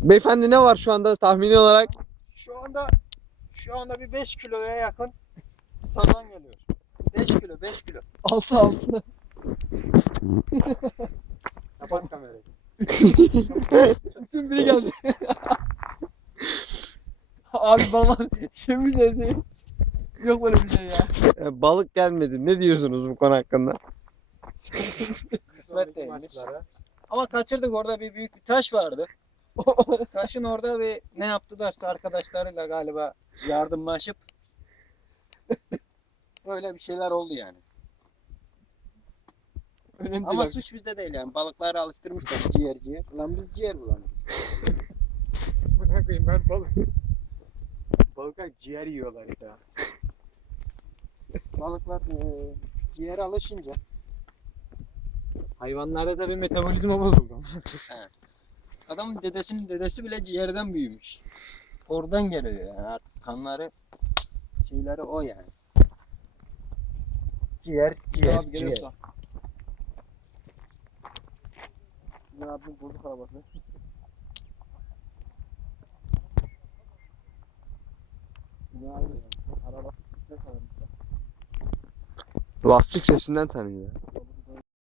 Beyefendi ne var şu anda tahmini olarak? Şu anda şu anda bir 5 kiloya yakın sazan geliyor. 5 kilo 5 kilo. Altı altı. Kapat kamerayı. Tüm biri geldi. Abi bana şimdi dedi. Yok böyle bir şey ya. E, balık gelmedi. Ne diyorsunuz bu konu hakkında? Kısmet değilmiş. Ama kaçırdık orada bir büyük bir taş vardı. Taşın orada bir ne yaptılarsa arkadaşlarıyla galiba yardımlaşıp öyle bir şeyler oldu yani. Önemli Ama değil. suç bizde değil yani. Balıkları alıştırmışlar ciğer ciğer. Lan biz ciğer bulanıyoruz. Buna koyayım ben balık. Balıklar ciğer yiyorlar ya. Balıklar e, ciğere alışınca Hayvanlarda da bir metabolizma bozuldu. Adamın dedesinin dedesi bile ciğerden büyümüş. Oradan geliyor yani artık kanları şeyleri o yani. Ciğer, ciğer, Abi geliyorsa. Ne yapayım bozuk arabası. Ne yapayım? Araba ne sanırım. Lastik sesinden tanıyor.